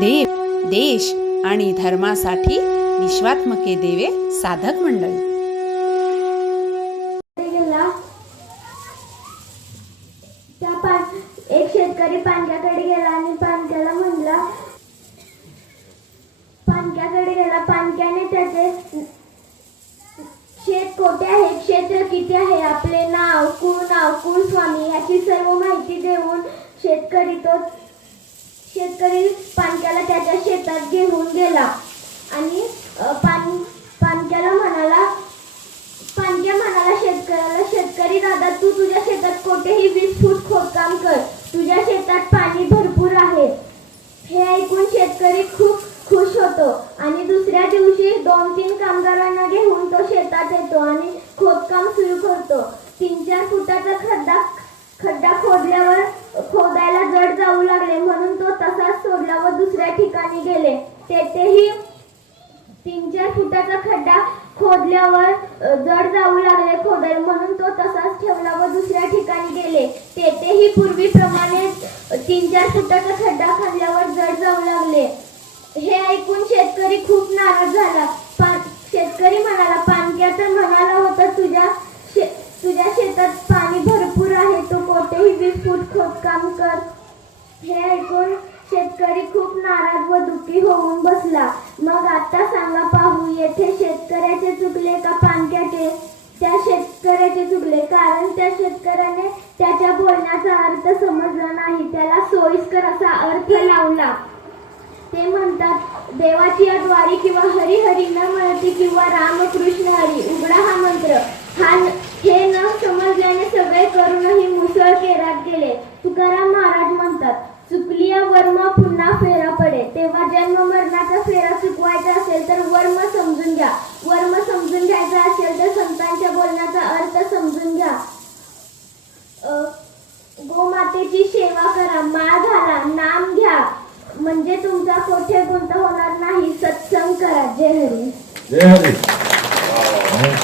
देव देश आणि धर्मासाठी विश्वात्मके देवे साधक मंडळी. एक शेतकरी पानक्याकडे गेला आणि पानक्याला म्हणला पानक्याकडे गेला पानक्याने त्याचे शेत कोठे आहे? क्षेत्र किती आहे? आपले नाव कुळ नाव कुळ स्वामी याची सर्व माहिती देऊन शेतकरी तो शेतकरी पानक्याला त्याच्या शेतात घेऊन गेला. आणि पान पानक्याला म्हणाला पानक्या म्हणाला शेतकऱ्याला शेतकरी दादा तू तुझ्या शेतात कोठेही वीस फूट खोदकाम कर. तुझ्या शेतात पाणी भरपूर आहे. हे ऐकून शेतकरी खूप खुश होतो. आणि दुसऱ्या दिवशी दोन तीन कामगारांना घेऊन तो शेतात येतो आणि खोदकाम सुरू करतो. तीन चार फुटाचा खड्डा खड्डा खोदल्यावर खोदायला जड जाऊ लागले म्हणून तसाच सोडला व दुसऱ्या ठिकाणी गेले. तेथेही तीन चार फुटाचा खड्डा खोदल्यावर जड जाऊ लागले खोदल म्हणून तो तसाच ठेवला व दुसऱ्या ठिकाणी गेले. तेथेही पूर्वीप्रमाणे तीन चार फुटाचा खड्डा खाल्ल्यावर जड जाऊ लागले. हे ऐकून शेतकरी खूप नाराज झाला. शेतकरी म्हणाला पानक्या तर म्हणाला होता तुझ्या शे तुझ्या शेतात पाणी भरपूर आहे तो कोठेही वीस फूट खोदकाम कर. हे ऐकून शेतकरी खूप नाराज व दुःखी होऊन बसला. मग आता सांगा पाहू येथे शेतकऱ्याचे चुकले का पानक्याचे त्या शेतकऱ्याचे चुकले कारण त्या शेतकऱ्याने त्याच्या बोलण्याचा अर्थ समजला नाही. त्याला सोयीस्कर असा अर्थ लावला. ते म्हणतात देवाची द्वारी किंवा हरी हरी न म्हणती किंवा रामकृष्ण हरी उघडा हा मंत्र. हा हे न समजल्याने सगळे करूनही मुसळ केरात गेले तुकाराम महाराज म्हणतात चुकली वर्म पुन्हा फेरा पडे तेव्हा जन्म मरणाचा फेरा चुकवायचा असेल तर वर्म समजून घ्या. वर्म समजून घ्यायचा असेल तर संतांच्या बोलण्याचा अर्थ समजून घ्या. गोमातेची सेवा करा माळ घाला नाम घ्या. म्हणजे तुमचा कोठे गुंत होणार नाही सत्संग करा. जय हरी. जय हरी.